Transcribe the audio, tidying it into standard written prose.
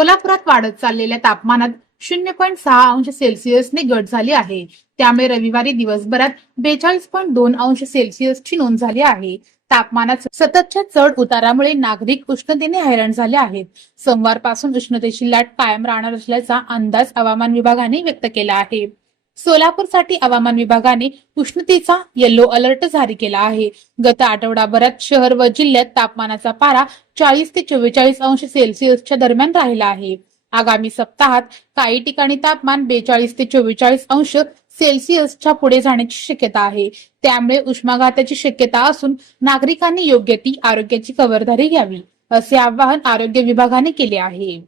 सोलापुरात वाढत चाललेल्या तापमानात 0.6 अंश सेल्सिअसने घट झाली आहे. त्यामुळे रविवारी दिवसभरात 42.2 अंश सेल्सिअसची नोंद झाली आहे. तापमानात सततच्या चढ उतारामुळे नागरिक उष्णतेने हैराण झाले आहेत. सोमवारपासून उष्णतेची लाट कायम राहणार असल्याचा अंदाज हवामान विभागाने व्यक्त केला आहे. सोलापूरसाठी हवामान विभागाने उष्णतेचा येलो अलर्ट जारी केला आहे. गत आठवडाभरात शहर व जिल्ह्यात तापमानाचा पारा 40 ते 44 अंश सेल्सिअसच्या दरम्यान राहिला आहे. आगामी सप्ताहात काही ठिकाणी तापमान 42 ते 44 अंश सेल्सिअसच्या पुढे जाण्याची शक्यता आहे. त्यामुळे उष्माघाताची शक्यता असून नागरिकांनी योग्य ती आरोग्याची खबरदारी घ्यावी, असे आवाहन आरोग्य विभागाने केले आहे.